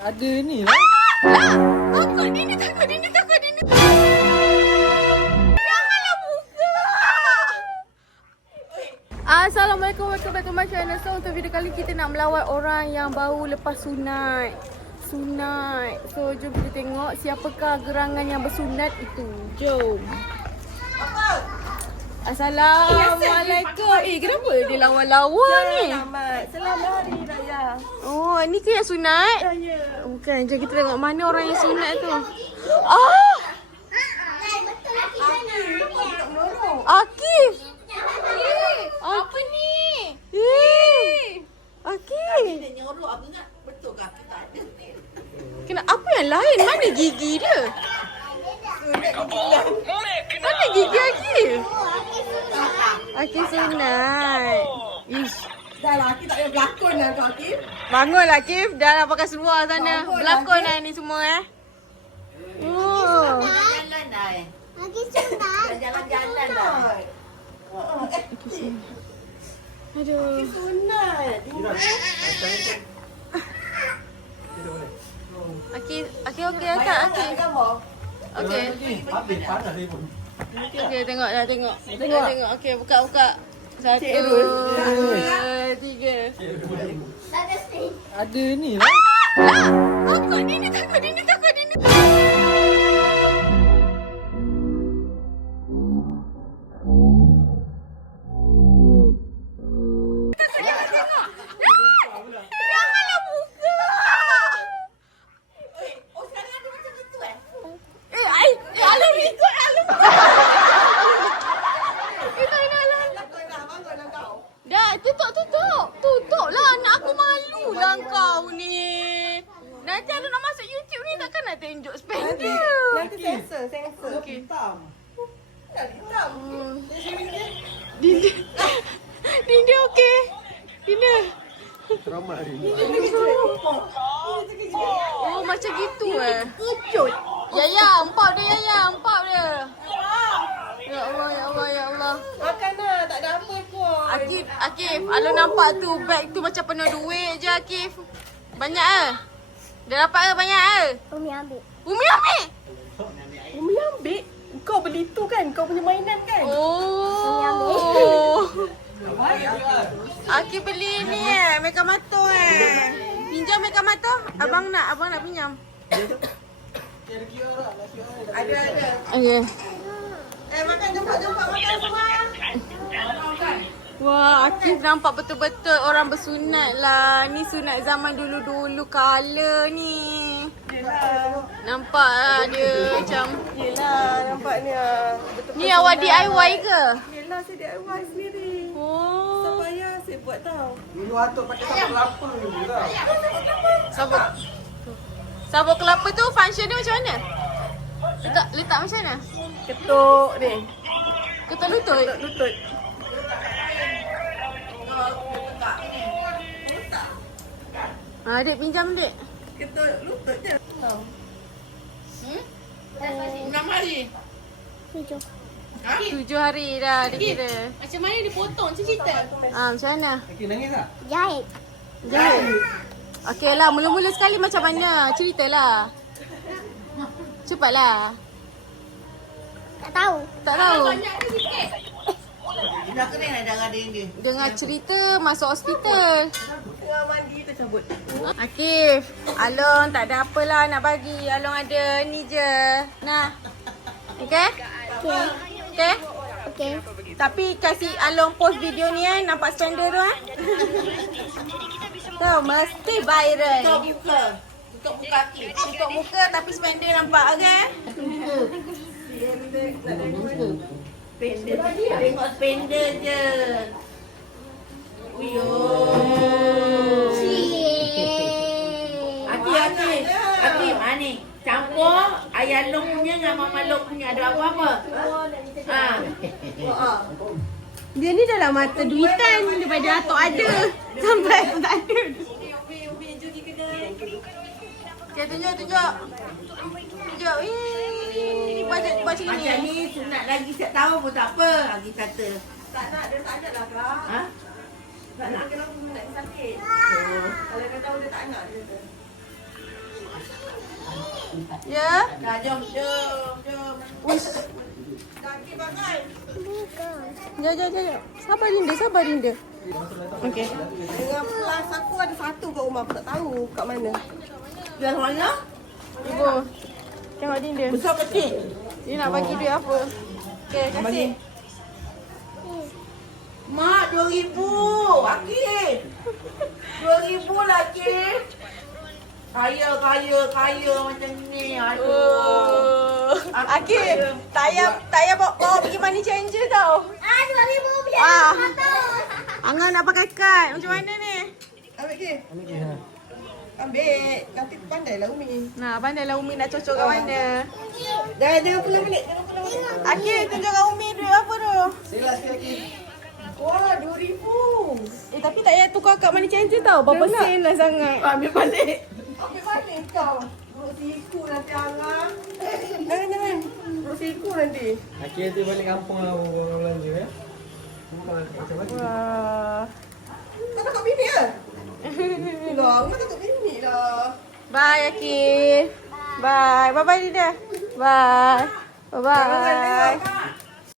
Ada ni lah. Takut Dini, takut Dini, takut Dini. Janganlah buka. Assalamualaikum, welcome back to my channel. So untuk video kali kita nak melawat orang yang baru lepas sunat. So jom kita tengok siapakah gerangan yang bersunat itu. Jom. Assalamualaikum. Kenapa dia lawa-lawa ni? Selamat Hari Raya. Oh, ni ke yang sunat? Ya. Bukan, jom kita tengok mana orang yang sunat tu. Ah! Akif! Apa ni? Akif! Dia nyorok aku ingat betul ke aku tak ada. Kena apa yang lain? Mana gigi dia? Mana gigi Akif? Akif sunat. Ish. Dah lah, aku tak payah berlakon lah kau Akif. Bangunlah Akif, dah lah pakai seluar sana. Bangunlah, Berlakon Akif. lah ni semua Oh. Jalan dah Lagi sunat. Dah jalan-jalan dah. Aduh. Sunat. Akif okey tak Akif? Okey. Habis panas dia pun. Okey, tengok. Tengok. Okey, buka. 1, 2, 3. Ada ni lah. Takut Dini. Janganlah buka. Oh sekarang ada macam itu Alam ikut Alam. Tak nak Alam. Lakon dah, bangun lah kau. Dah, tutup lah. Anak aku malu lah kau ni. Nanti Alam nak masuk YouTube ni takkan nak tunjuk spender. Nanti sensor. Okey. Hitam. Dah hitam. Dinda okey. Dinda. Selamat hari ni. Oh, macam gitu Kucut. Yaya, empap dia. Ya Allah. Makan lah, tak ada apa pun. Akif, Alam nampak tu beg tu macam penuh duit je Akif. Banyak Dah dapat banyak Umi ambil. Umi ambil. Umi ambil. Kau beli tu kan, kau punya mainan kan? Oh. Akif beli ni Meka Mato Pinjam Meka Mato. Abang nak pinjam. Ada. Okey. Makan jumpa makan semua. Wah, Akif nampak betul-betul orang bersunat lah. Ni sunat zaman dulu-dulu kala ni. Yelah. Nampak lah dia macam. Yelah, nampaknya betul-betul. Ni awak DIY ke? Yelah, saya DIY sendiri. Oh. Supaya saya buat tau. Dulu atuk pakai sabuk kelapa dulu lah. Sabuk kelapa tu function dia macam mana? Letak macam mana? Ketuk ni. Ketuk lutut? Lutut. Dek pinjam dek. Ketuk lutut je. 6 hari. 7. 7 hari dah dia kira. Macam mana dia potong? Cerita. Macam mana? Okey, nangis tak? Jahit. Jahit. Okey lah, mula-mula sekali macam mana? Ceritalah. Cepatlah. Tak tahu. Tak tahu. Dah kena lah darah dia. Dengar cerita masuk hospital. Tengah mandi tercabut. Akif, Along tak ada apalah nak bagi. Along ada ni je. Nah. Okey? Okey? Okey. Tapi kasih Along post video ni nampak spender tu Tahu mesti viral. Tutup muka. Tutup muka kaki. Tutup muka tapi spender nampak okey? Pendek. Tengok pendek je. Akif, ni. Campur ayah long punya dengan mama long punya. Ada apa-apa? Dia ni dalam mata duitan daripada atok ada sampai atok tak ada. Okey, tunjuk. Baca ni. Macam ni sunat lagi siap tahu pun tak apa. Lagi kata. Tak nak, dia tak nak lah kak. Ha? Tak nak kalau aku nak sakit. Kalau kata tahu dia tak nak dia kata. Ya? Dah, jom. Uish. Jom. Sabar Dinda. Okey. Dengan plus aku ada satu kat rumah. Aku tak tahu kat mana. Dah mana? Ibu. Tengok Dinda. Besar kecil. Dia nak bagi duit apa? Okey, kasih. Mak, 2,000. Akif. 2,000 lah, Akif. Kaya macam ni. Aduh. Akif, tak payah bawa pergi money changer tau. 2,000 beli Ah. motor. Angan nak pakai kad. Macam mana ni? Ambil ke? Ambil ke? Ha. Ambil. Nanti pandailah Umi. Nah, pandailah Umi nak cocok kat mana. Jangan pulang balik. Akif, tunjuk kat Umi duit apa tu? Sila sikit lagi. Wah, 2,000. Tapi tak payah tukar kat money changer tau. Berapa sen lah sangat. Ambil balik. Ambil balik kau. Buruk siku nanti Angah. Jangan. Buruk siku nanti. Akhirnya tu balik kampung lah orang belanja ya. Bukan macam mana. Wah. Kau takut bini ke? Lah, Angah takut bini lah. Bye Akif. Bye. Bye-bye Dinda. Bye. Bye-bye.